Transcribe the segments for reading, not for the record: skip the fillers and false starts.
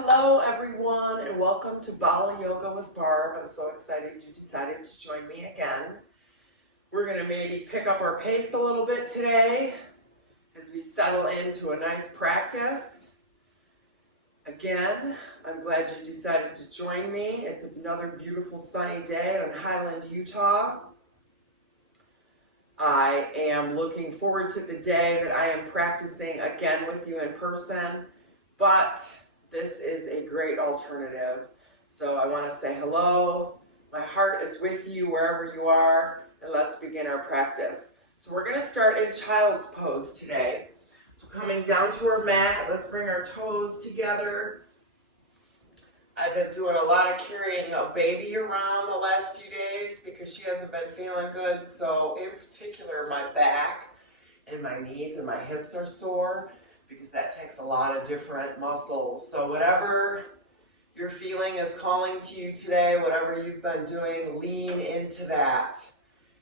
Hello everyone and welcome to Bala Yoga with Barb. I'm so excited you decided to join me again. We're going to maybe pick up our pace a little bit today as we settle into a nice practice. Again, I'm glad you decided to join me. It's another beautiful sunny day in Highland, Utah. I am looking forward to the day that I am practicing again with you in person, but this is a great alternative. So I want to say hello. My heart is with you wherever you are, and let's begin our practice. So we're going to start in child's pose today. So coming down to our mat, let's bring our toes together. I've been doing a lot of carrying of baby around the last few days because she hasn't been feeling good. So in particular, my back and my knees and my hips are sore, because that takes a lot of different muscles. So whatever you're feeling is calling to you today, whatever you've been doing, lean into that.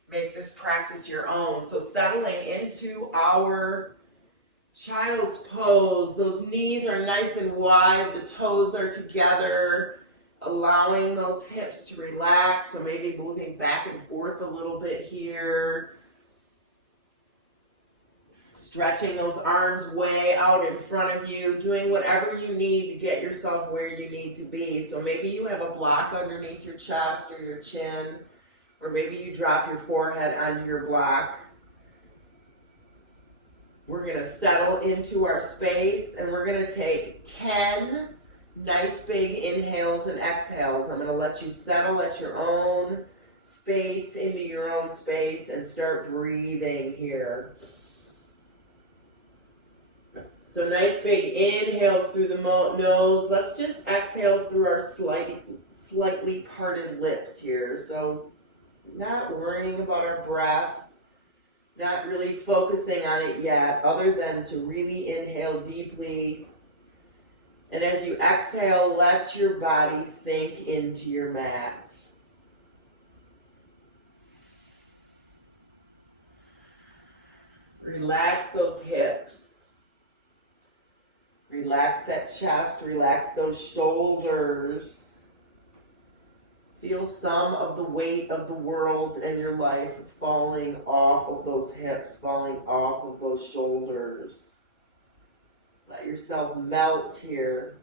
Make this practice your own. So settling into our child's pose, those knees are nice and wide, the toes are together, allowing those hips to relax. So maybe moving back and forth a little bit here. Stretching those arms way out in front of you, doing whatever you need to get yourself where you need to be. So maybe you have a block underneath your chest or your chin, or maybe you drop your forehead onto your block. We're going to settle into our space, and we're going to take 10 nice big inhales and exhales. I'm going to let you settle at your own space, into your own space, and start breathing here. So nice big inhales through the nose. Let's just exhale through our slightly parted lips here. So not worrying about our breath, not really focusing on it yet, other than to really inhale deeply. And as you exhale, let your body sink into your mat. Relax those hips. Relax that chest, relax those shoulders. Feel some of the weight of the world and your life falling off of those hips, falling off of those shoulders. Let yourself melt here.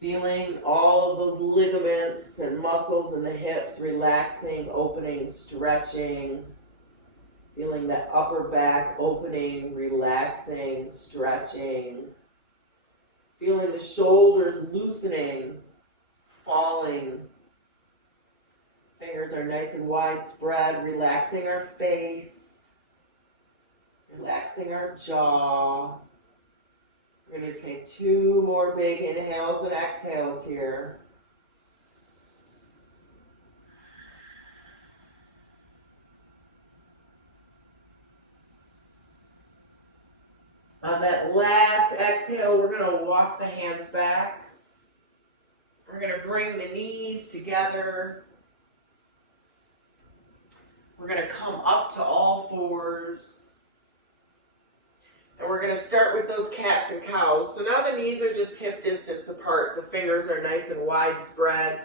Feeling all of those ligaments and muscles in the hips relaxing, opening, stretching. Feeling that upper back opening, relaxing, stretching. Feeling the shoulders loosening, falling. Fingers are nice and widespread, relaxing our face, relaxing our jaw. We're going to take 2 more big inhales and exhales here. On that last exhale, we're going to walk the hands back. We're going to bring the knees together. We're going to come up to all fours. And we're going to start with those cats and cows. So now the knees are just hip distance apart. The fingers are nice and widespread.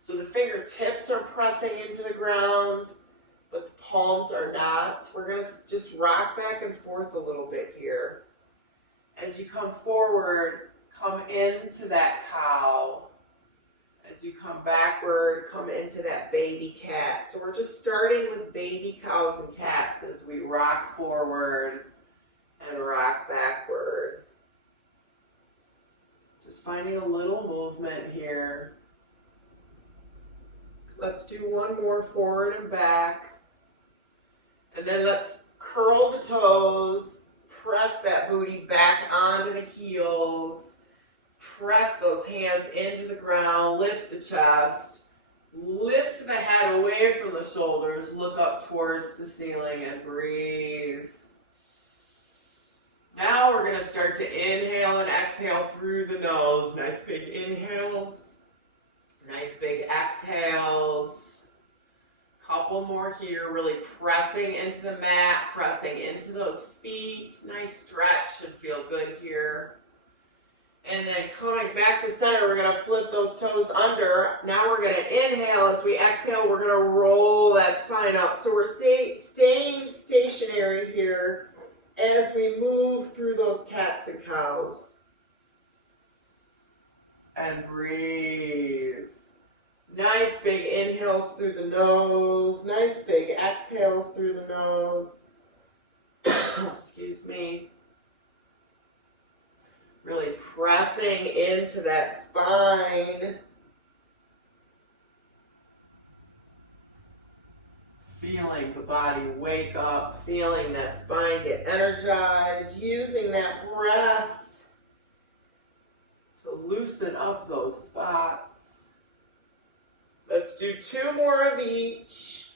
So the fingertips are pressing into the ground, but the palms are not. We're going to just rock back and forth a little bit here. As you come forward, come into that cow. As you come backward, come into that baby cat. So we're just starting with baby cows and cats as we rock forward and rock backward. Just finding a little movement here. Let's do one more forward and back. And then let's curl the toes, press that booty back onto the heels, press those hands into the ground, lift the chest, lift the head away from the shoulders, look up towards the ceiling and breathe. Now we're going to start to inhale and exhale through the nose. Nice big inhales. Nice big exhales. Couple more here, really pressing into the mat, pressing into those feet. Nice stretch, should feel good here. And then coming back to center, we're going to flip those toes under. Now we're going to inhale. As we exhale, we're going to roll that spine up. So we're staying stationary here as we move through those cats and cows. And breathe. Nice big inhales through the nose. Nice big exhales through the nose. Excuse me. Really pressing into that spine. Feeling the body wake up, feeling that spine get energized, using that breath to loosen up those spots. Let's do 2 more of each.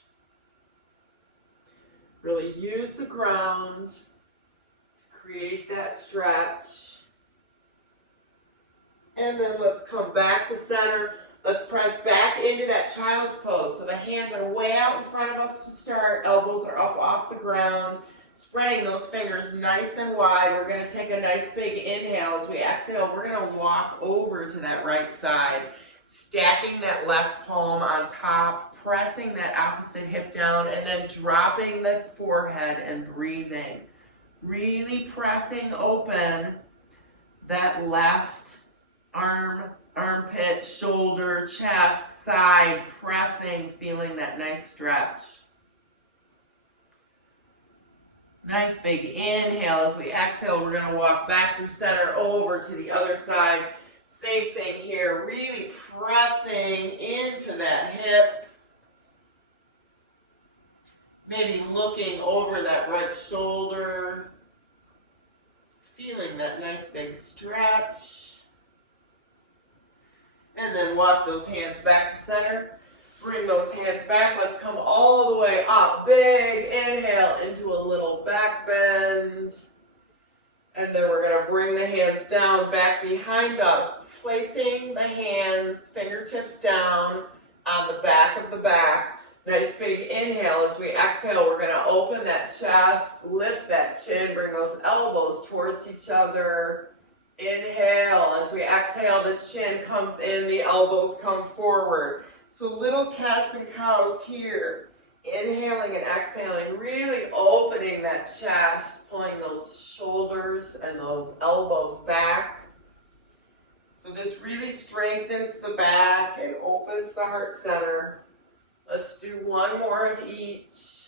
Really use the ground to create that stretch. And then let's come back to center. Let's press back into that child's pose. So the hands are way out in front of us to start. Elbows are up off the ground. Spreading those fingers nice and wide. We're going to take a nice big inhale. As we exhale, we're going to walk over to that right side. Stacking that left palm on top. Pressing that opposite hip down. And then dropping the forehead and breathing. Really pressing open that left arm, armpit, shoulder, chest, side, pressing, feeling that nice stretch. Nice big inhale. As we exhale, we're going to walk back through center over to the other side. Same thing here, really pressing into that hip. Maybe looking over that right shoulder. Feeling that nice big stretch. And then walk those hands back to center. Bring those hands back. Let's come all the way up. Big inhale into a little back bend. And then we're going to bring the hands down back behind us. Placing the hands, fingertips down on the back of the back. Nice big inhale. As we exhale, we're going to open that chest, lift that chin, bring those elbows towards each other. Inhale. As we exhale, the chin comes in, the elbows come forward. So little cats and cows here. Inhaling and exhaling, really opening that chest, pulling those shoulders and those elbows back. So this really strengthens the back and opens the heart center. Let's do 1 more of each.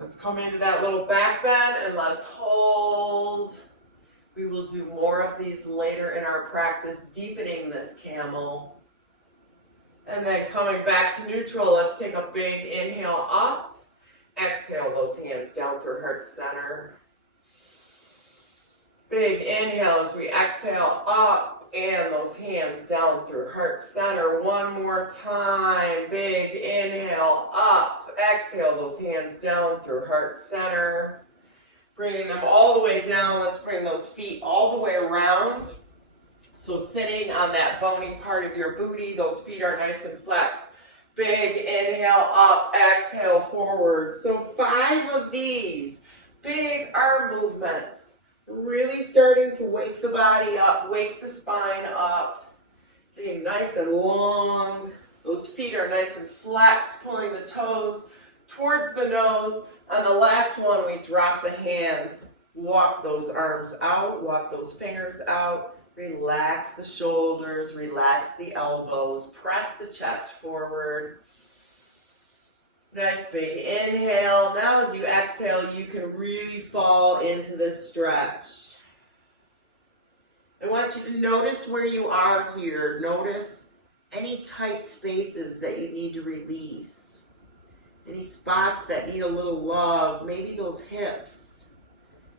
Let's come into that little back bend and let's hold. We will do more of these later in our practice, deepening this camel. And then coming back to neutral, let's take a big inhale up. Exhale those hands down through heart center. Big inhale as we exhale up and those hands down through heart center. 1 more time. Big inhale up. Exhale those hands down through heart center. Bringing them all the way down. Let's bring those feet all the way around. So sitting on that bony part of your booty, those feet are nice and flexed. Big inhale up, exhale forward. So 5 of these big arm movements. Really starting to wake the body up, wake the spine up. Getting nice and long. Those feet are nice and flexed, pulling the toes towards the nose. On the last one, we drop the hands. Walk those arms out, walk those fingers out. Relax the shoulders, relax the elbows, press the chest forward. Nice big inhale. Now as you exhale, you can really fall into this stretch. I want you to notice where you are here. Notice any tight spaces that you need to release. Any spots that need a little love. Maybe those hips.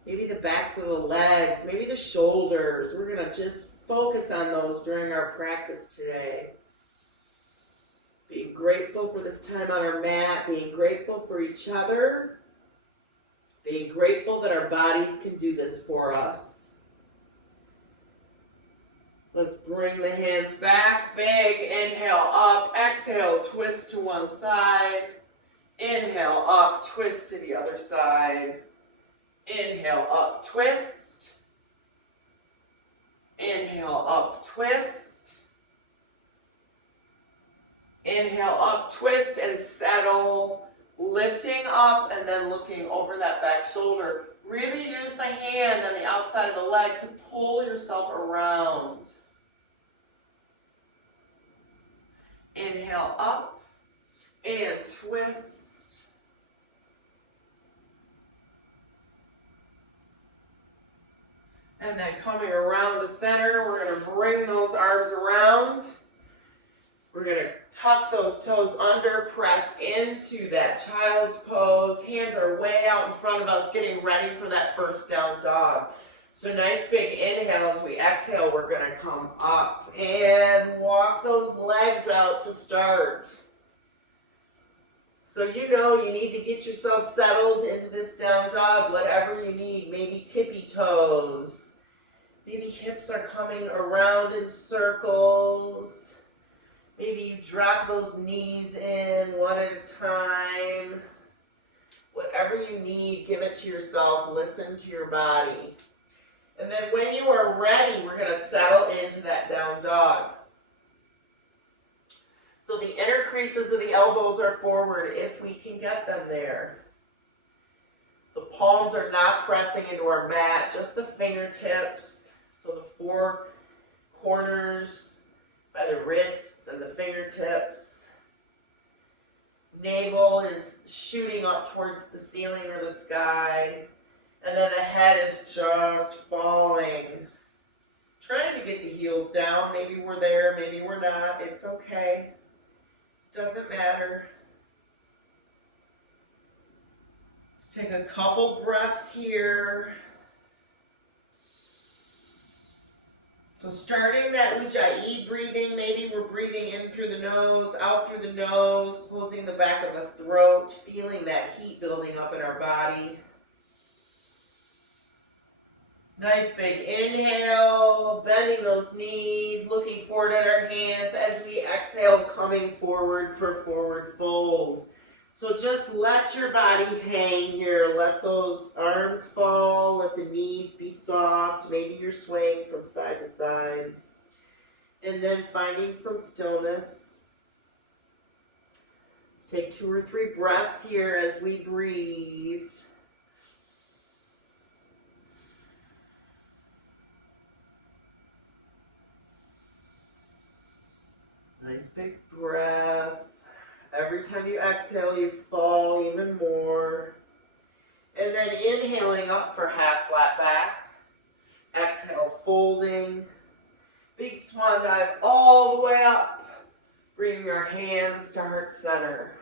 Maybe the backs of the legs. Maybe the shoulders. We're going to just focus on those during our practice today. Being grateful for this time on our mat, being grateful for each other, being grateful that our bodies can do this for us. Let's bring the hands back. Big inhale up, exhale, twist to one side. Inhale up, twist to the other side. Inhale up, twist. Inhale up, twist. Inhale up, twist and settle. Lifting up and then looking over that back shoulder. Really use the hand on the outside of the leg to pull yourself around. Inhale up and twist. And then coming around the center, we're going to bring those arms around. We're going to tuck those toes under, press into that child's pose. Hands are way out in front of us, getting ready for that first down dog. So nice big inhale. As we exhale, we're going to come up and walk those legs out to start. So you know you need to get yourself settled into this down dog, whatever you need. Maybe tippy toes. Maybe hips are coming around in circles. Maybe you drop those knees in one at a time. Whatever you need, give it to yourself. Listen to your body. And then when you are ready, we're going to settle into that down dog. So the inner creases of the elbows are forward if we can get them there. The palms are not pressing into our mat, just the fingertips. So the four corners by the wrists and the fingertips. Navel is shooting up towards the ceiling or the sky. And then the head is just falling. Trying to get the heels down. Maybe we're there, maybe we're not. It's okay. Doesn't matter. Let's take a couple breaths here. So starting that Ujjayi breathing, maybe we're breathing in through the nose, out through the nose, closing the back of the throat, feeling that heat building up in our body. Nice big inhale, bending those knees, looking forward at our hands as we exhale, coming forward for forward fold. So just let your body hang here. Let those arms fall. Let the knees be soft. Maybe you're swaying from side to side. And then finding some stillness. Let's take 2 or 3 breaths here as we breathe. Nice big breath. Every time you exhale, you fall even more. And then inhaling up for half flat back. Exhale, folding. Big swan dive all the way up. Bringing our hands to heart center.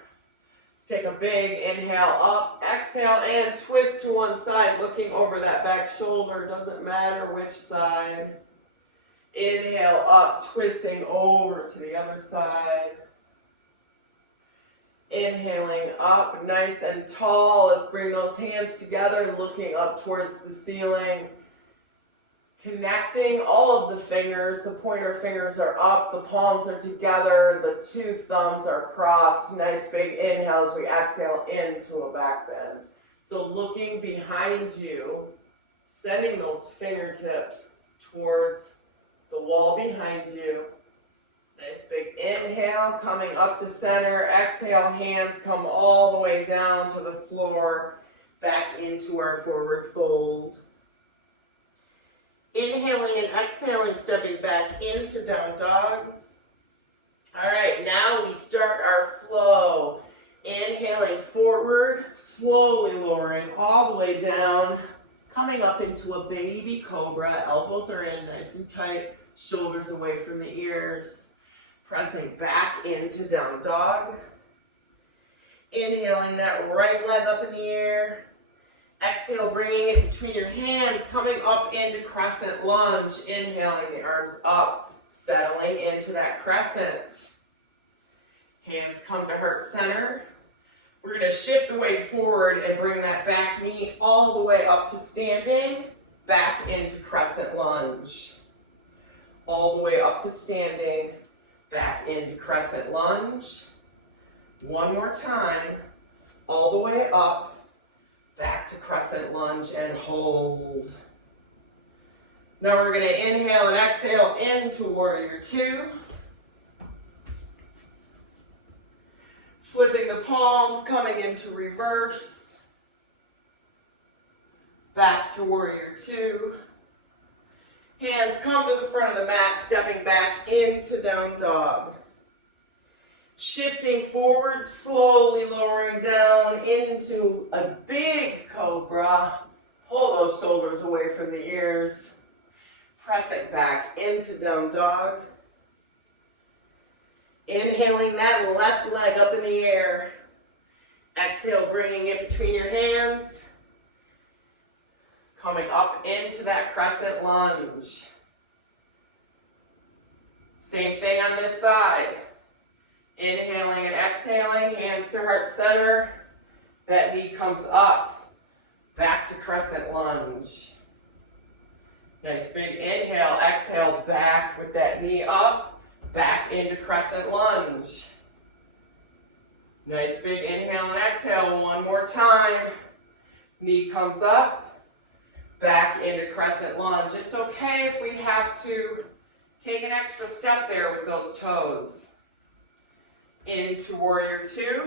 Let's take a big inhale up. Exhale and twist to one side, looking over that back shoulder. Doesn't matter which side. Inhale up, twisting over to the other side. Inhaling up, nice and tall. Let's bring those hands together, looking up towards the ceiling. Connecting all of the fingers. The pointer fingers are up, the palms are together, the 2 thumbs are crossed. Nice big inhale as we exhale into a back bend. So looking behind you, sending those fingertips towards the wall behind you. Nice big inhale, coming up to center. Exhale, hands come all the way down to the floor, back into our forward fold. Inhaling and exhaling, stepping back into down dog. All right, now we start our flow. Inhaling forward, slowly lowering all the way down, coming up into a baby cobra. Elbows are in nice and tight, shoulders away from the ears. Pressing back into down dog. Inhaling that right leg up in the air. Exhale, bringing it between your hands, coming up into crescent lunge. Inhaling the arms up, settling into that crescent. Hands come to heart center. We're going to shift the weight forward and bring that back knee all the way up to standing, back into crescent lunge. All the way up to standing, back into crescent lunge. One more time, all the way up, back to crescent lunge and hold. Now we're going to inhale and exhale into warrior two. Flipping the palms, coming into reverse. Back to warrior two. Hands come to the front of the mat, stepping back into down dog. Shifting forward, slowly lowering down into a big cobra. Pull those shoulders away from the ears. Press it back into down dog. Inhaling that left leg up in the air. Exhale, bringing it between your hands. Coming up into that crescent lunge. Same thing on this side. Inhaling and exhaling, hands to heart center. That knee comes up, back to crescent lunge. Nice big inhale, exhale, back with that knee up, back into crescent lunge. Nice big inhale and exhale, one more time. Knee comes up, back into crescent lunge. It's okay if we have to take an extra step there with those toes. Into warrior two.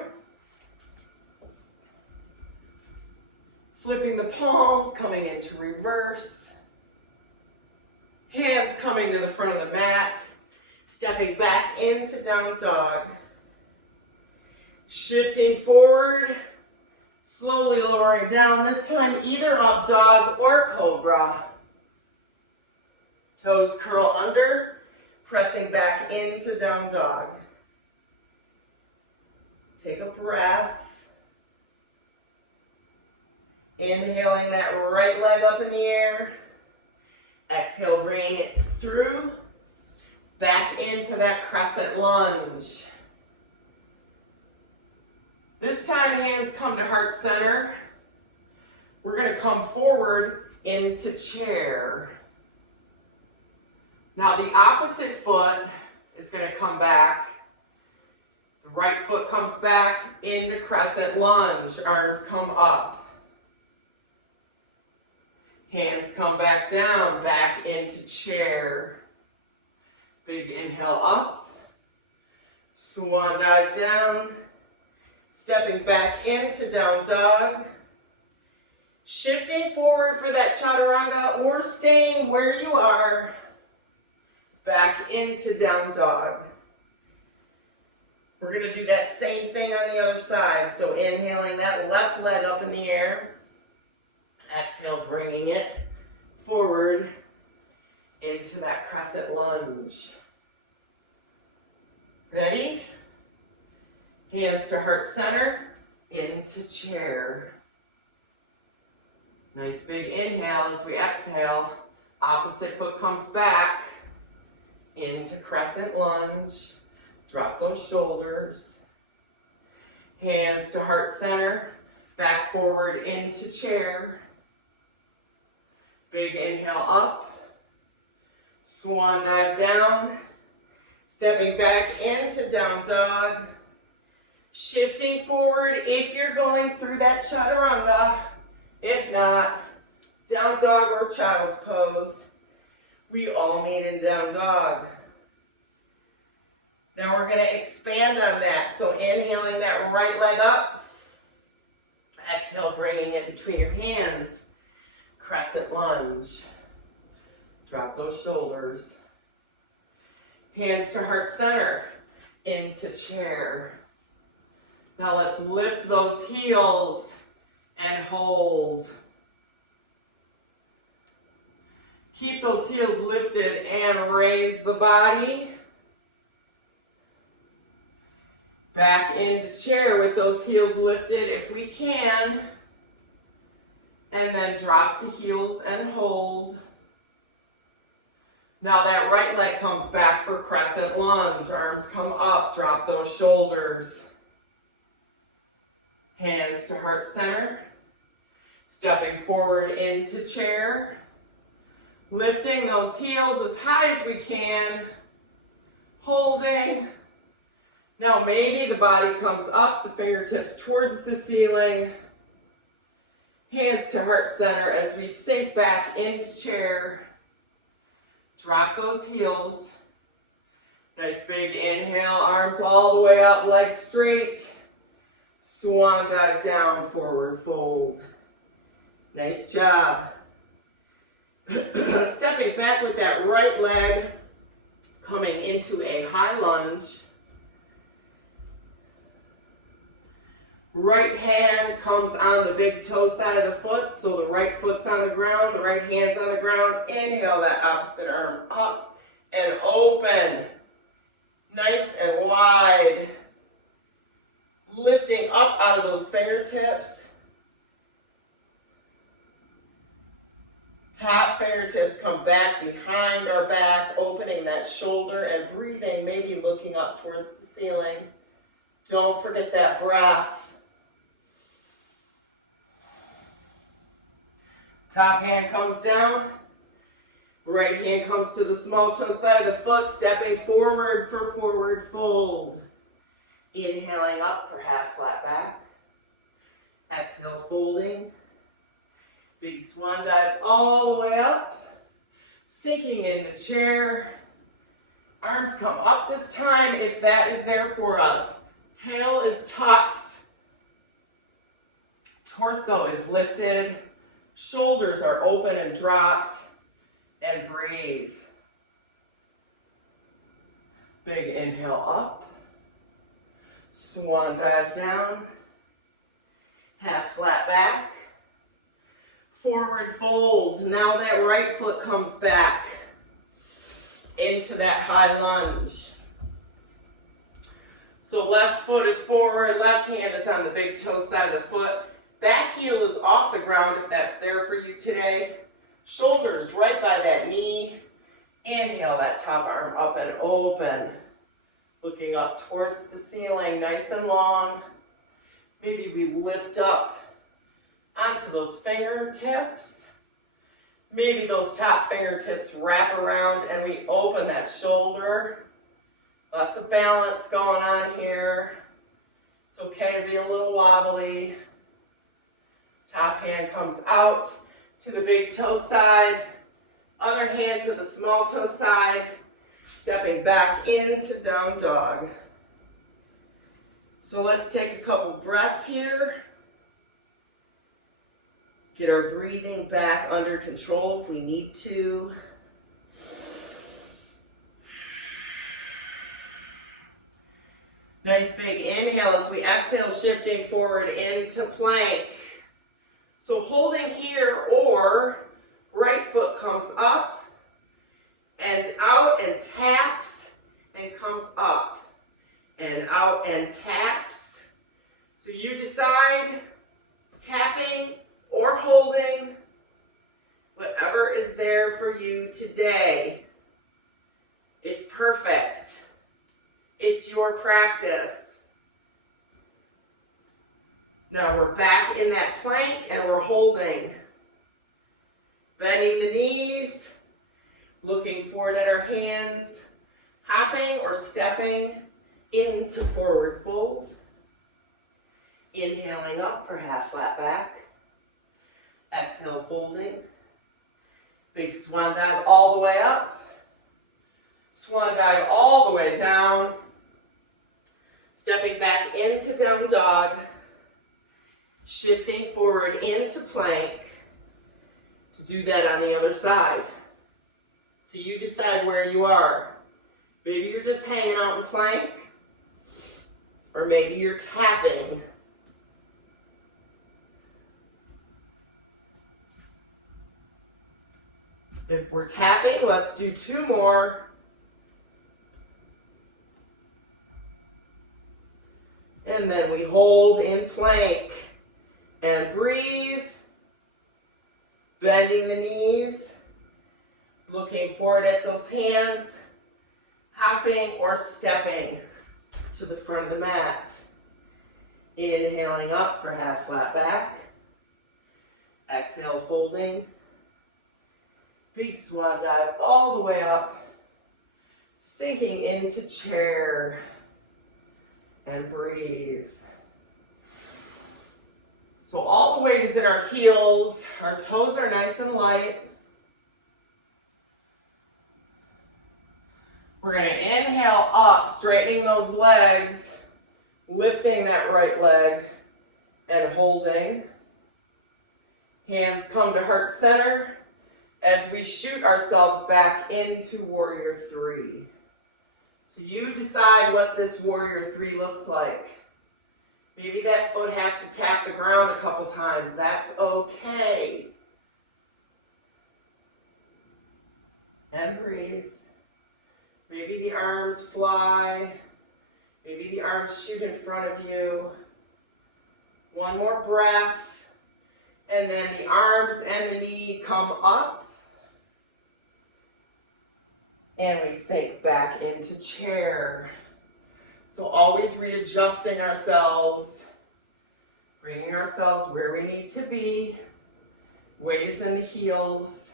Flipping the palms, coming into reverse. Hands coming to the front of the mat. Stepping back into down dog. Shifting forward. Slowly lowering down, this time either up dog or cobra. Toes curl under, pressing back into down dog. Take a breath. Inhaling that right leg up in the air. Exhale, bringing it through. Back into that crescent lunge. This time, hands come to heart center. We're going to come forward into chair. Now the opposite foot is going to come back. The right foot comes back into crescent lunge. Arms come up. Hands come back down, back into chair. Big inhale up. Swan dive down. Stepping back into down dog. Shifting forward for that chaturanga or staying where you are. Back into down dog. We're going to do that same thing on the other side. So inhaling that left leg up in the air. Exhale, bringing it forward into that crescent lunge. Ready? Hands to heart center, into chair. Nice big inhale as we exhale. Opposite foot comes back into crescent lunge. Drop those shoulders. Hands to heart center, back forward into chair. Big inhale up. Swan dive down. Stepping back into down dog. Shifting forward if you're going through that chaturanga. If not, down dog or child's pose. We all meet in down dog. Now we're going to expand on that. So inhaling that right leg up. Exhale, bringing it between your hands. Crescent lunge. Drop those shoulders. Hands to heart center. Into chair. Now let's lift those heels and hold. Keep those heels lifted and raise the body. Back into chair with those heels lifted if we can. And then drop the heels and hold. Now that right leg comes back for crescent lunge. Arms come up, drop those shoulders. Hands to heart center. Stepping forward into chair. Lifting those heels as high as we can. Holding. Now maybe the body comes up, the fingertips towards the ceiling. Hands to heart center as we sink back into chair. Drop those heels. Nice big inhale, arms all the way up, legs straight. Swan dive down, forward fold. Nice job. Stepping back with that right leg, coming into a high lunge. Right hand comes on the big toe side of the foot, so the right foot's on the ground, the right hand's on the ground. Inhale that opposite arm up and open. Nice and wide. Lifting up out of those fingertips. Top fingertips come back behind our back, opening that shoulder and breathing, maybe looking up towards the ceiling. Don't forget that breath. Top hand comes down. Right hand comes to the small toe side of the foot, stepping forward for forward fold. Inhaling up for half flat back. Exhale, folding. Big swan dive all the way up. Sinking in the chair. Arms come up this time if that is there for us. Tail is tucked. Torso is lifted. Shoulders are open and dropped. And breathe. Big inhale up. Swan dive down. Half flat back. Forward fold. Now that right foot comes back into that high lunge. So left foot is forward, left hand is on the big toe side of the foot. Back heel is off the ground if that's there for you today. Shoulders right by that knee. Inhale that top arm up and open. Looking up towards the ceiling, nice and long. Maybe we lift up onto those fingertips. Maybe those top fingertips wrap around and we open that shoulder. Lots of balance going on here. It's okay to be a little wobbly. Top hand comes out to the big toe side. Other hand to the small toe side. Stepping back into down dog. So let's take a couple breaths here. Get our breathing back under control if we need to. Nice big inhale as we exhale, shifting forward into plank. So holding here, or right foot comes up and out and taps and comes up and out and taps. So you decide, tapping or holding, whatever is there for you today. It's perfect. It's your practice. Now we're back in that plank and we're holding. Bending the knees, looking forward at our hands, hopping or stepping into forward fold. Inhaling up for half flat back. Exhale, folding. Big swan dive all the way up. Swan dive all the way down. Stepping back into down dog. Shifting forward into plank. To do that on the other side. So you decide where you are. Maybe you're just hanging out in plank. Or maybe you're tapping. If we're tapping, let's do 2 more. And then we hold in plank. And breathe. Bending the knees. Looking forward at those hands, hopping or stepping to the front of the mat. Inhaling up for half flat back. Exhale, folding. Big swan dive all the way up. Sinking into chair. And breathe. So all the weight is in our heels. Our toes are nice and light. We're going to inhale up, straightening those legs, lifting that right leg and holding. Hands come to heart center as we shoot ourselves back into warrior three. So you decide what this warrior three looks like. Maybe that foot has to tap the ground a couple times. That's okay. And breathe. Maybe the arms fly. Maybe the arms shoot in front of you. One more breath. And then the arms and the knee come up. And we sink back into chair. So always readjusting ourselves. Bringing ourselves where we need to be. Weight is in the heels.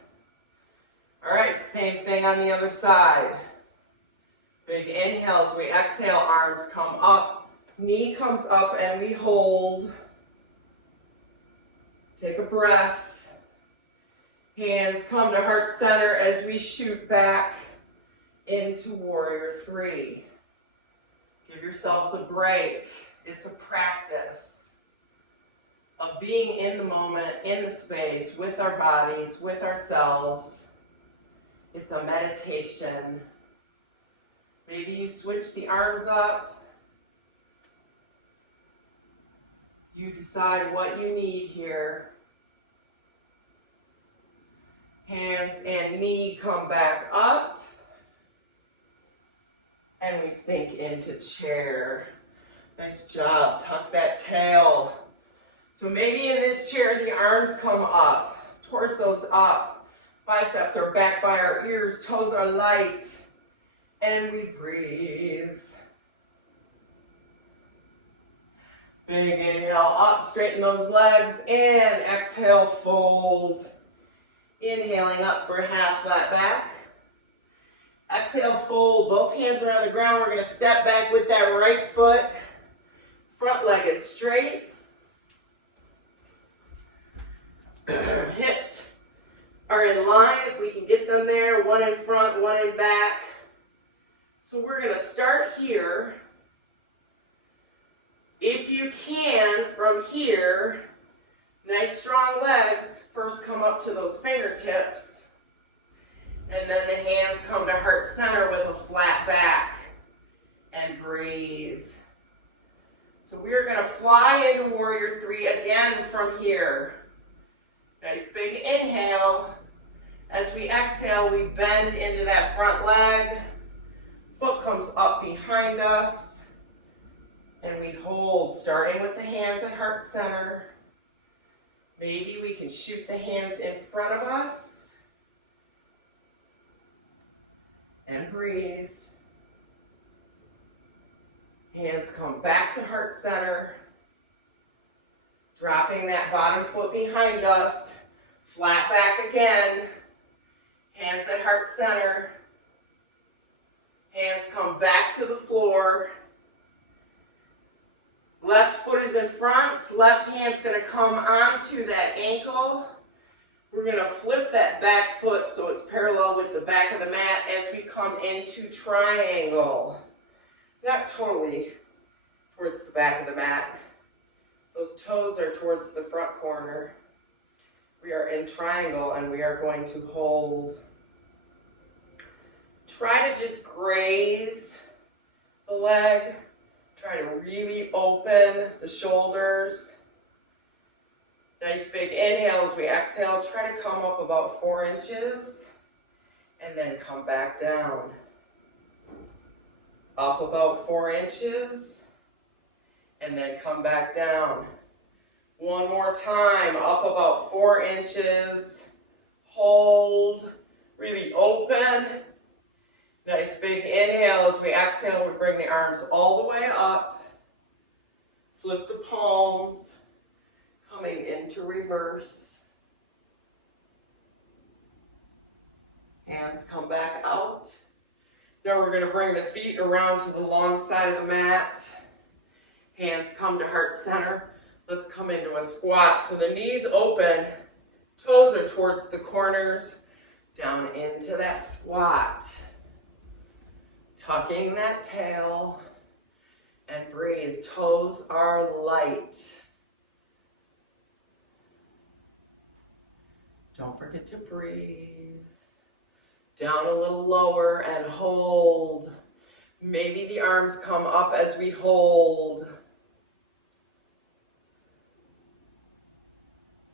All right, same thing on the other side. Big inhale as we exhale, arms come up, knee comes up and we hold. Take a breath. Hands come to heart center as we shoot back into warrior three. Give yourselves a break. It's a practice of being in the moment, in the space, with our bodies, with ourselves. It's a meditation. Maybe you switch the arms up. You decide what you need here. Hands and knee come back up. And we sink into chair. Nice job. Tuck that tail. So maybe in this chair, the arms come up. Torso's up. Biceps are back by our ears. Toes are light. And we breathe. Big inhale up, straighten those legs, and exhale, fold. Inhaling up for half flat back. Exhale, fold. Both hands are on the ground. We're going to step back with that right foot. Front leg is straight. Hips are in line if we can get them there. One in front, one in back. So we're going to start here. If you can, from here, nice strong legs, first come up to those fingertips. And then the hands come to heart center with a flat back. And breathe. So we're going to fly into warrior three again from here. Nice big inhale. As we exhale, we bend into that front leg. Foot comes up behind us, and we hold, starting with the hands at heart center. Maybe we can shoot the hands in front of us. And breathe. Hands come back to heart center. Dropping that bottom foot behind us. Flat back again. Hands at heart center. Hands come back to the floor. Left foot is in front. Left hand's going to come onto that ankle. We're going to flip that back foot so it's parallel with the back of the mat as we come into triangle. Not totally towards the back of the mat. Those toes are towards the front corner. We are in triangle and we are going to hold. Try to just graze the leg. Try to really open the shoulders. Nice big inhale as we exhale. Try to come up about 4 inches and then come back down. Up about 4 inches and then come back down. One more time. Up about 4 inches. Hold. Really open. Nice big inhale. As we exhale, we bring the arms all the way up. Flip the palms, coming into reverse. Hands come back out. Now we're going to bring the feet around to the long side of the mat. Hands come to heart center. Let's come into a squat. So the knees open, toes are towards the corners, down into that squat. Tucking that tail and breathe. Toes are light. Don't forget to breathe. Down a little lower and hold. Maybe the arms come up as we hold.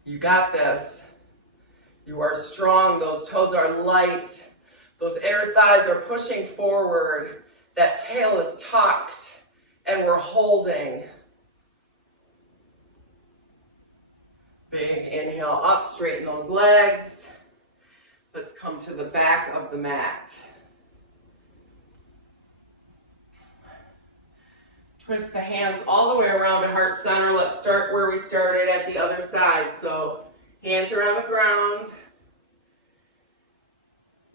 You got this. You are strong. Those toes are light. Those air thighs are pushing forward. That tail is tucked and we're holding. Big inhale up, straighten those legs. Let's come to the back of the mat. Twist the hands all the way around to heart center. Let's start where we started at the other side. So hands around the ground.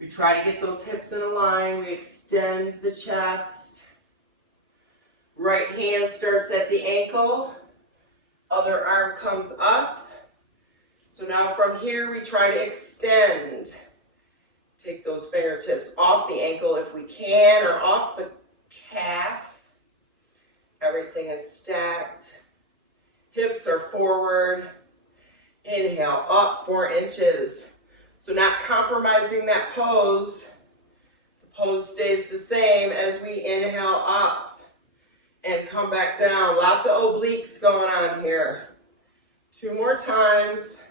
We try to get those hips in a line. We extend the chest. Right hand starts at the ankle. Other arm comes up. So now from here we try to extend. Take those fingertips off the ankle if we can, or off the calf. Everything is stacked. Hips are forward. Inhale, up 4 inches. So not compromising that pose. The pose stays the same as we inhale up and come back down. Lots of obliques going on here. 2 more times.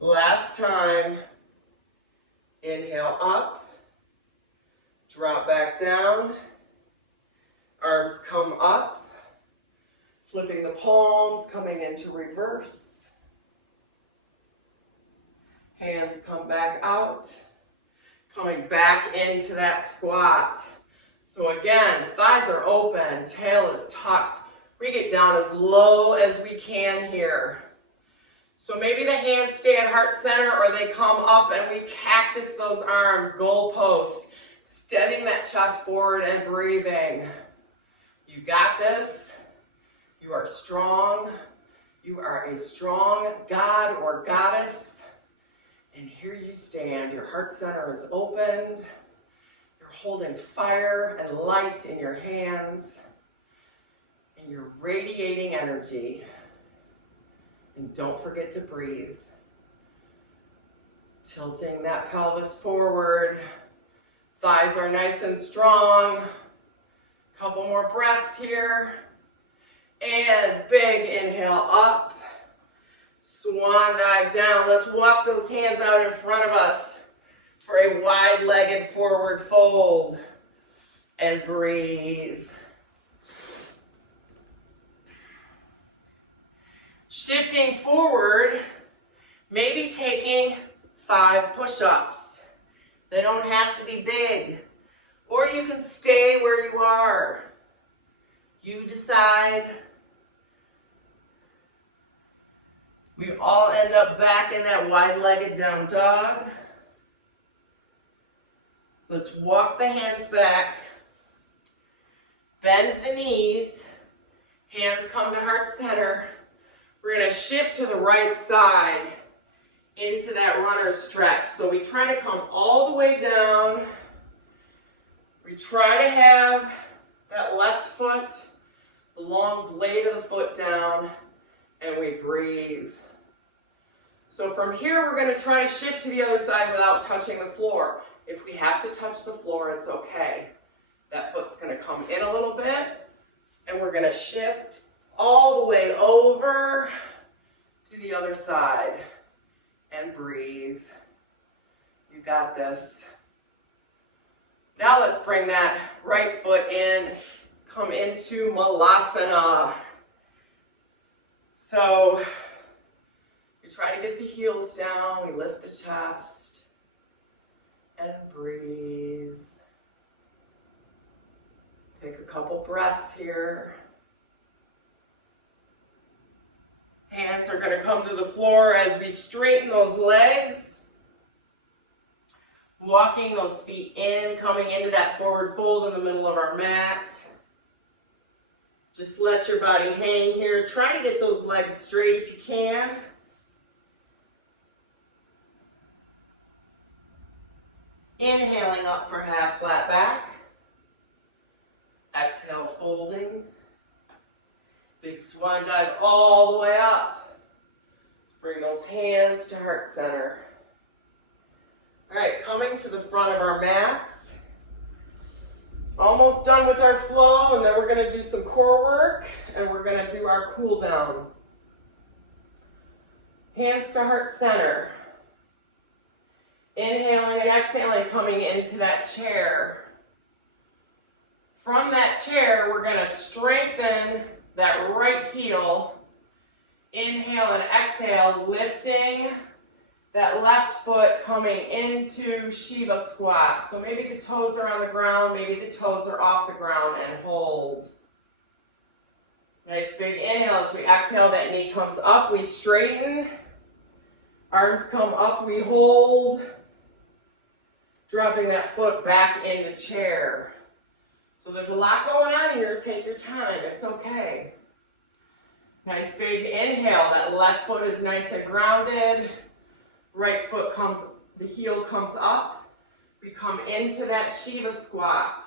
Last time. Inhale up. Drop back down. Arms come up. Flipping the palms, coming into reverse. Hands come back out. Coming back into that squat. So again, thighs are open, tail is tucked. We get down as low as we can here. So maybe the hands stay at heart center or they come up and we cactus those arms, goalpost, extending that chest forward and breathing. You got this. You are strong. You are a strong god or goddess. And here you stand. Your heart center is opened. You're holding fire and light in your hands. And you're radiating energy. And don't forget to breathe. Tilting that pelvis forward. Thighs are nice and strong. Couple more breaths here. And big inhale up. Swan dive down. Let's walk those hands out in front of us for a wide-legged forward fold. And breathe. Shifting forward, maybe taking 5 push-ups. They don't have to be big. Or you can stay where you are. You decide. We all end up back in that wide-legged down dog. Let's walk the hands back. Bend the knees. Hands come to heart center. We're going to shift to the right side into that runner stretch. So we try to come all the way down. We try to have that left foot, the long blade of the foot down, and we breathe. So from here, we're going to try to shift to the other side without touching the floor. If we have to touch the floor, it's okay. That foot's going to come in a little bit, and we're going to shift all the way over to the other side and breathe. You got this. Now let's bring that right foot in, come into Malasana. So We try to get the heels down, we lift the chest, and breathe. Take a couple breaths here. Hands are going to come to the floor as we straighten those legs. Walking those feet in, coming into that forward fold in the middle of our mat. Just let your body hang here. Try to get those legs straight if you can. Inhaling up for half flat back. Exhale, folding. Big swan dive all the way up. Let's bring those hands to heart center. All right, coming to the front of our mats. Almost done with our flow, and then we're going to do some core work, and we're going to do our cool down. Hands to heart center. Inhaling and exhaling, coming into that chair. From that chair, we're going to strengthen that right heel. Inhale and exhale, lifting that left foot, coming into Shiva squat. So maybe the toes are on the ground, maybe the toes are off the ground, and hold. Nice big inhale. As we exhale, that knee comes up, we straighten. Arms come up, we hold. Dropping that foot back in the chair. So there's a lot going on here. Take your time. It's okay. Nice big inhale. That left foot is nice and grounded. Right foot comes, the heel comes up. We come into that Shiva squat.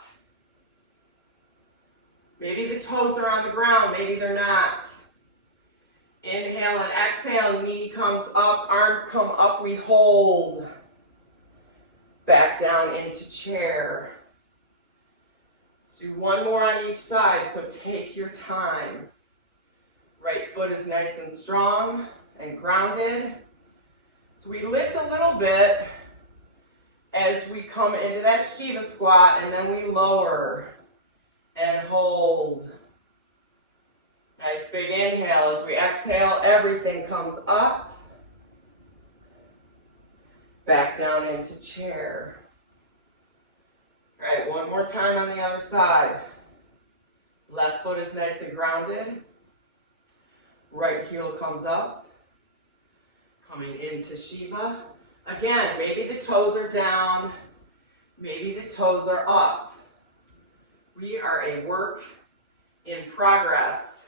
Maybe the toes are on the ground. Maybe they're not. Inhale and exhale. Knee comes up. Arms come up. We hold. Back down into chair. Let's do one more on each side, so take your time. Right foot is nice and strong and grounded. So we lift a little bit as we come into that Shiva squat, and then we lower and hold. Nice big inhale. As we exhale, everything comes up. Back down into chair. All right, one more time on the other side. Left foot is nice and grounded. Right heel comes up. Coming into Shiva. Again, maybe the toes are down. Maybe the toes are up. We are a work in progress.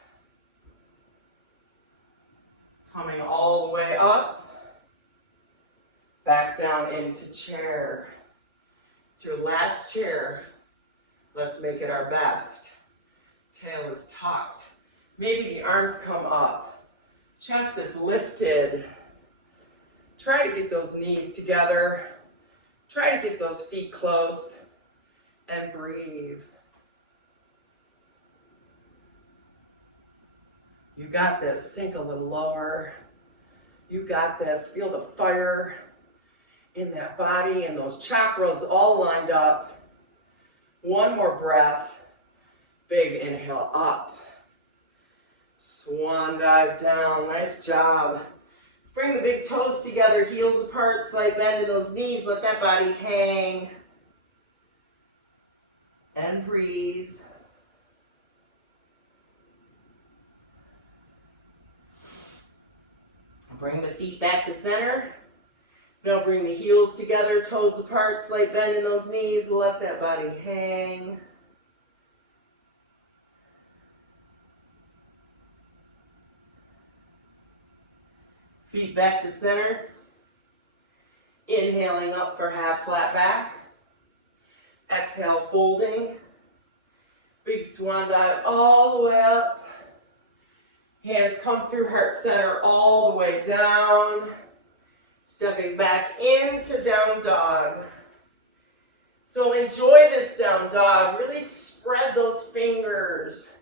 Coming all the way up. Back down into chair. It's your last chair. Let's make it our best. Tail is tucked. Maybe the arms come up. Chest is lifted. Try to get those knees together. Try to get those feet close. And breathe. You got this. Sink a little lower. You got this. Feel the fire in that body and those chakras all lined up. One more breath. Big inhale up. Swan dive down. Nice job. Let's bring the big toes together, heels apart, slight bend in those knees. Let that body hang. And breathe. Bring the feet back to center. Now bring the heels together, toes apart, slight bend in those knees. Let that body hang. Feet back to center. Inhaling up for half flat back. Exhale, folding. Big swan dive all the way up. Hands come through heart center all the way down. Stepping back into down dog. So enjoy this down dog. Really spread those fingers.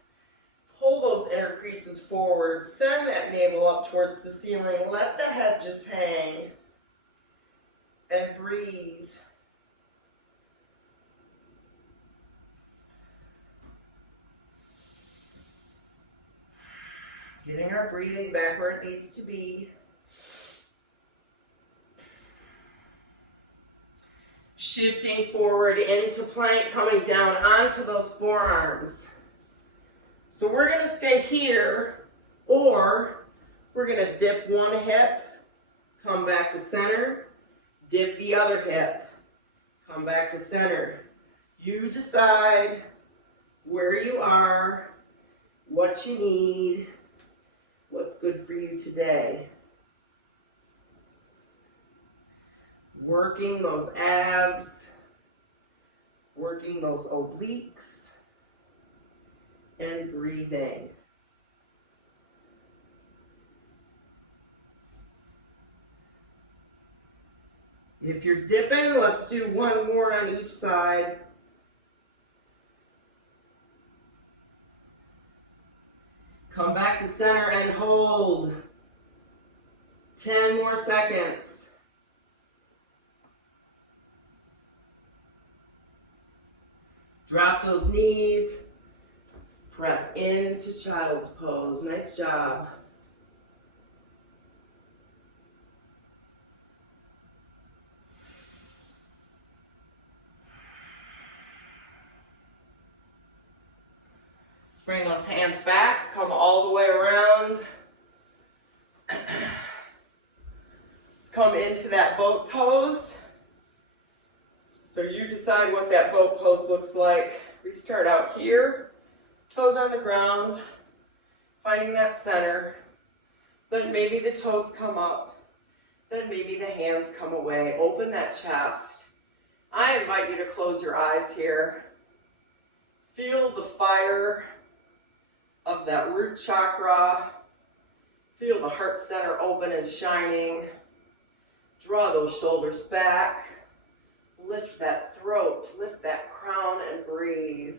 Pull those inner creases forward. Send that navel up towards the ceiling. Let the head just hang. And breathe. Getting our breathing back where it needs to be. Shifting forward into plank, coming down onto those forearms. So we're going to stay here, or we're going to dip one hip, come back to center, dip the other hip, come back to center. You decide where you are, what you need, what's good for you today. Working those abs, working those obliques, and breathing. If you're dipping, let's do one more on each side. Come back to center and hold. 10 more seconds. Drop those knees. Press into child's pose. Nice job. Let's bring those hands back. Come all the way around. Let's come into that boat pose. So you decide what that boat pose looks like. We start out here, toes on the ground, finding that center. Then maybe the toes come up. Then maybe the hands come away. Open that chest. I invite you to close your eyes here. Feel the fire of that root chakra. Feel the heart center open and shining. Draw those shoulders back. Lift that throat, lift that crown, and breathe.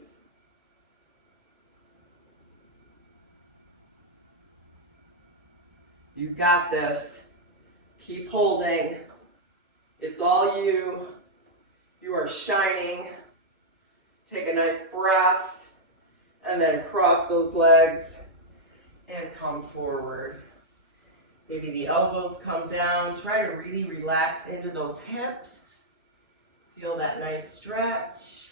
You got this. Keep holding. It's all you. You are shining. Take a nice breath, and then cross those legs and come forward. Maybe the elbows come down. Try to really relax into those hips. Feel that nice stretch.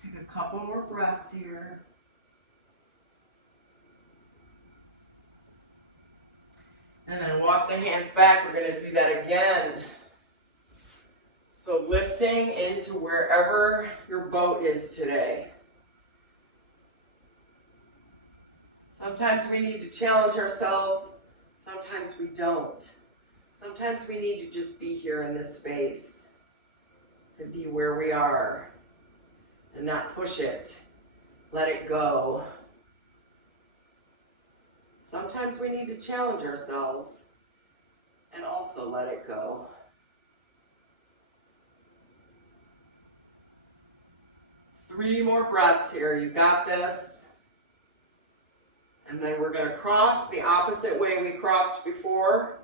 Take a couple more breaths here. And then walk the hands back. We're going to do that again. So lifting into wherever your boat is today. Sometimes we need to challenge ourselves. Sometimes we don't. Sometimes we need to just be here in this space and be where we are and not push it. Let it go. Sometimes we need to challenge ourselves and also let it go. Three more breaths here. You got this. And then we're going to cross the opposite way we crossed before.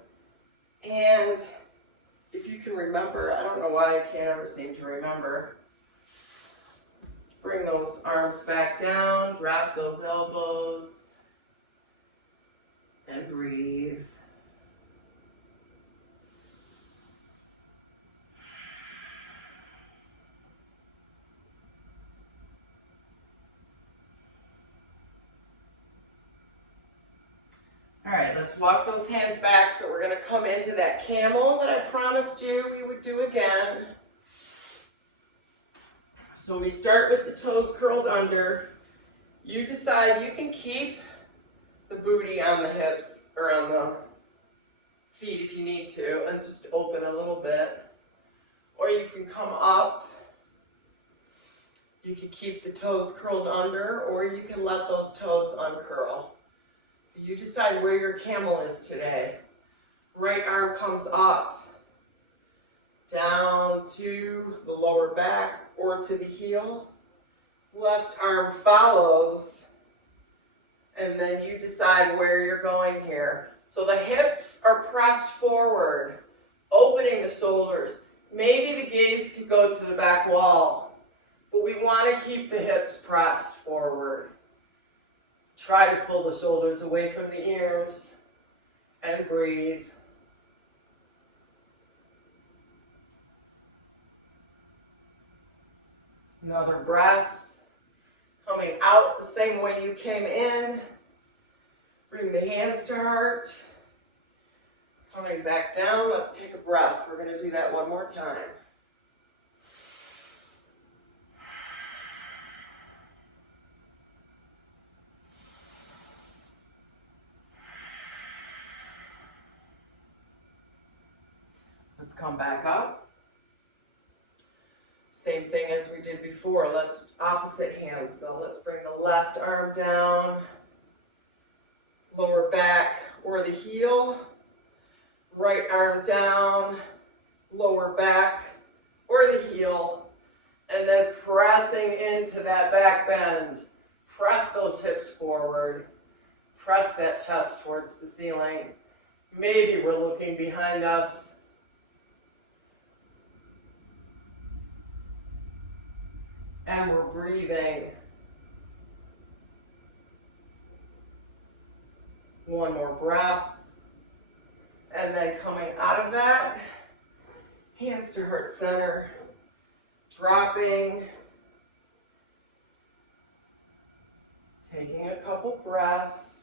And if you can remember, I don't know why I can't ever seem to remember. Bring those arms back down, drop those elbows, and breathe. All right, let's walk those hands back. So we're going to come into that camel that I promised you we would do again. So we start with the toes curled under. You decide you can keep the booty on the hips or on the feet if you need to and just open a little bit. Or you can come up. You can keep the toes curled under, or you can let those toes uncurl. So you decide where your camel is today. Right arm comes up, down to the lower back or to the heel. Left arm follows, and then you decide where you're going here. So the hips are pressed forward, opening the shoulders. Maybe the gaze could go to the back wall, but we want to keep the hips pressed forward. Try to pull the shoulders away from the ears and breathe. Another breath. Coming out the same way you came in. Bring the hands to heart. Coming back down, let's take a breath. We're going to do that one more time. Let's come back up. Same thing as we did before. Let's opposite hands though. Let's bring the left arm down, lower back or the heel, right arm down, lower back or the heel, and then pressing into that back bend. Press those hips forward. Press that chest towards the ceiling. Maybe we're looking behind us. And we're breathing. One more breath. And then coming out of that, hands to heart center, dropping, taking a couple breaths.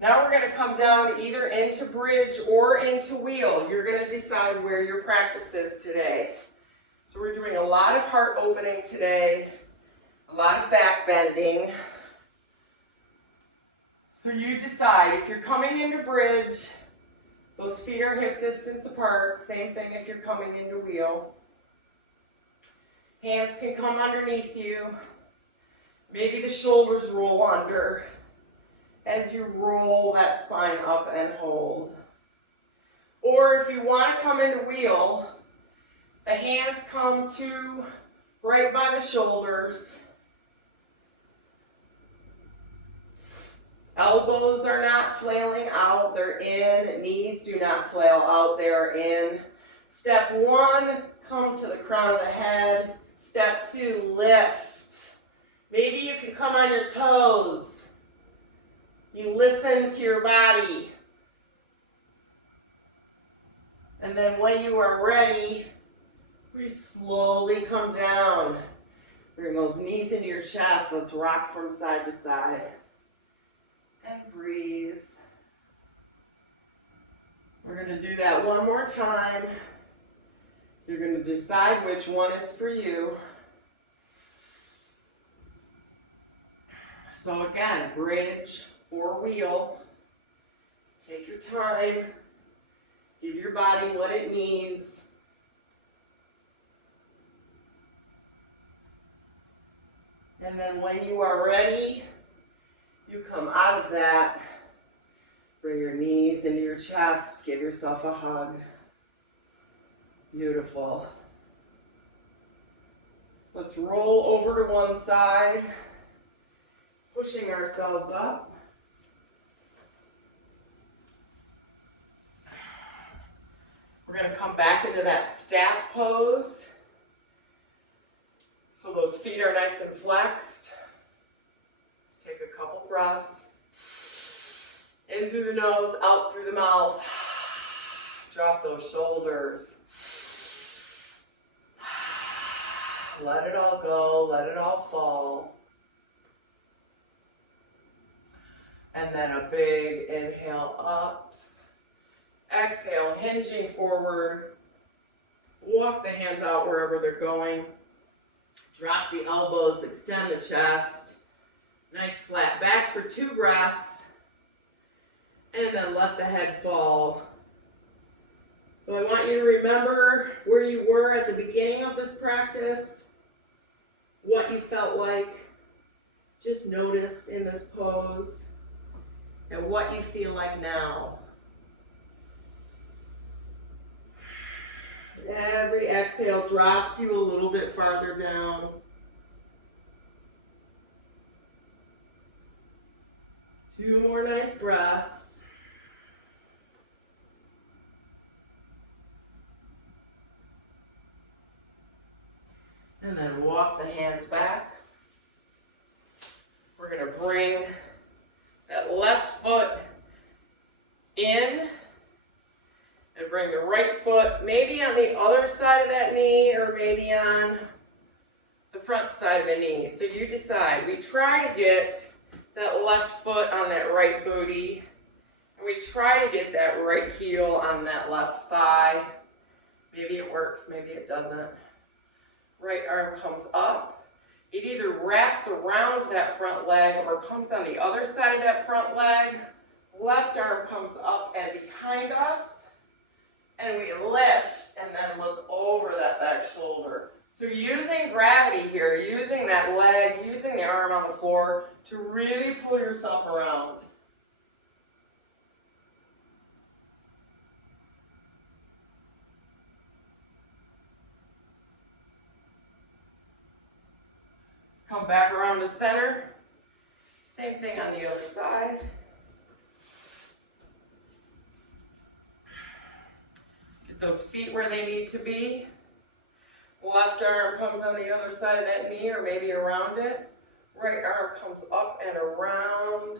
Now we're going to come down either into bridge or into wheel. You're going to decide where your practice is today. So we're doing a lot of heart opening today, a lot of back bending. So you decide if you're coming into bridge, those feet are hip distance apart. Same thing if you're coming into wheel. Hands can come underneath you. Maybe the shoulders roll under. As you roll that spine up and hold. Or if you want to come into wheel, the hands come to right by the shoulders. Elbows are not flailing out, they're in. Knees do not flail out, they're in. Step one, come to the crown of the head. Step two, lift. Maybe you can come on your toes. You listen to your body. And then when you are ready, we slowly come down. Bring those knees into your chest. Let's rock from side to side. And breathe. We're going to do that one more time. You're going to decide which one is for you. So again, bridge or wheel. Take your time. Give your body what it needs. And then when you are ready, you come out of that. Bring your knees into your chest. Give yourself a hug. Beautiful. Let's roll over to one side, pushing ourselves up. We're going to come back into that staff pose. So those feet are nice and flexed. Let's take a couple breaths. In through the nose, out through the mouth. Drop those shoulders. Let it all go, let it all fall. And then a big inhale up. Exhale, hinging forward. Walk the hands out wherever they're going. Drop the elbows, extend the chest. Nice flat back for 2 breaths. And then let the head fall. So I want you to remember where you were at the beginning of this practice, what you felt like. Just notice in this pose, and what you feel like now. Every exhale drops you a little bit farther down. Two more nice breaths. hands back. We're going to bring that left foot in and bring the right foot maybe on the other side of that knee or maybe on the front side of the knee. So you decide. We try to get that left foot on that right booty, and we try to get that right heel on that left thigh. Maybe it works, maybe it doesn't. Right arm comes up. It either wraps around that front leg or comes on the other side of that front leg. Left arm comes up and behind us, and we lift and then look over that back shoulder. So using gravity here, using that leg, using the arm on the floor to really pull yourself around. Let's come back around to center. Same thing on the other side. Get those feet where they need to be. Left arm comes on the other side of that knee or maybe around it. Right arm comes up and around.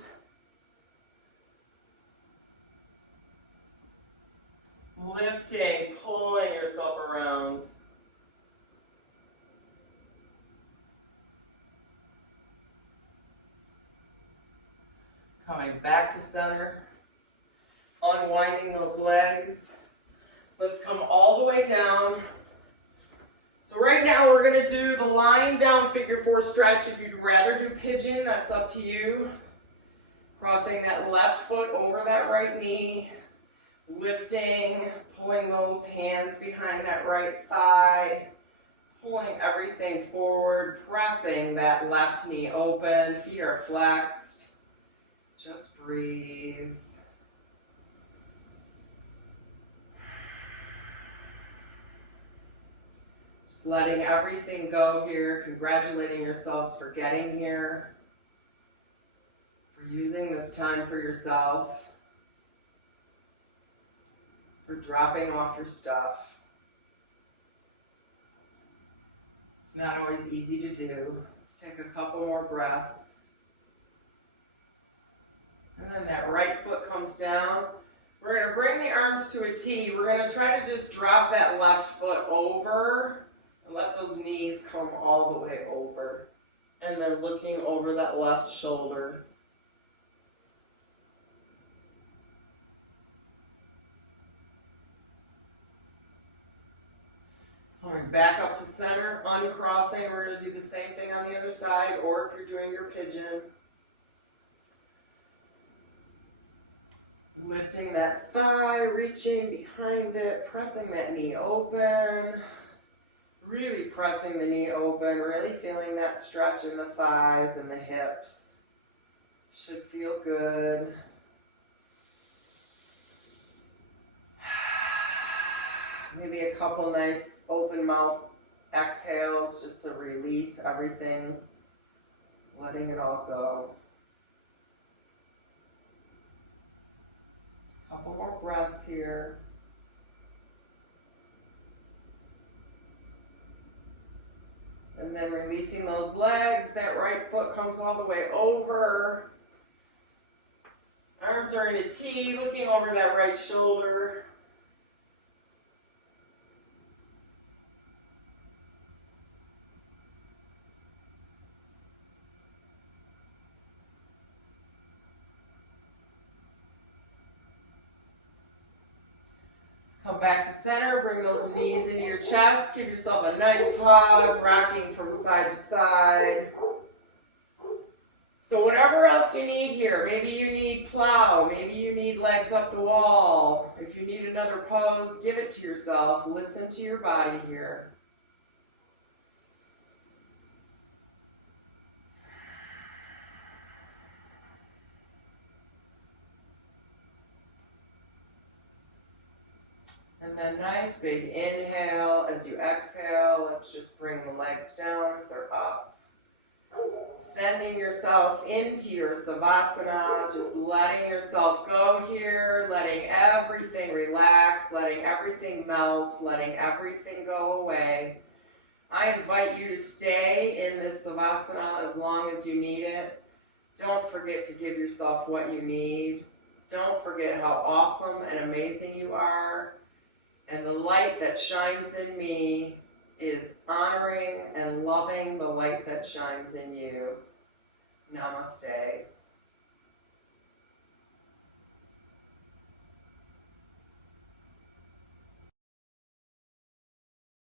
Lifting, pulling yourself around. Coming back to center. Unwinding those legs. Let's come all the way down. So right now we're going to do the lying down figure four stretch. If you'd rather do pigeon, that's up to you. Crossing that left foot over that right knee. Lifting, pulling those hands behind that right thigh. Pulling everything forward, pressing that left knee open. Feet are flexed. Just breathe. Letting everything go here, congratulating yourselves for getting here, for using this time for yourself, for dropping off your stuff. It's not always easy to do. Let's take a couple more breaths. And then that right foot comes down. We're going to bring the arms to a T. We're going to try to just drop that left foot over. And let those knees come all the way over. And then looking over that left shoulder. Coming back up to center, uncrossing. We're going to do the same thing on the other side, or if you're doing your pigeon. Lifting that thigh, reaching behind it, pressing that knee open. Really pressing the knee open, really feeling that stretch in the thighs and the hips. Should feel good. Maybe a couple nice open mouth exhales just to release everything, letting it all go. Couple more breaths here. And then releasing those legs, that right foot comes all the way over. Arms are in a T, looking over that right shoulder. Come back to center, bring those knees into your chest, give yourself a nice hug, rocking from side to side. So whatever else you need here, maybe you need plow, maybe you need legs up the wall. If you need another pose, give it to yourself. Listen to your body here. And then nice big inhale. As you exhale, let's just bring the legs down if they're up. Sending yourself into your Savasana, just letting yourself go here, letting everything relax, letting everything melt, letting everything go away. I invite you to stay in this Savasana as long as you need it. Don't forget to give yourself what you need. Don't forget how awesome and amazing you are. And the light that shines in me is honoring and loving the light that shines in you. Namaste.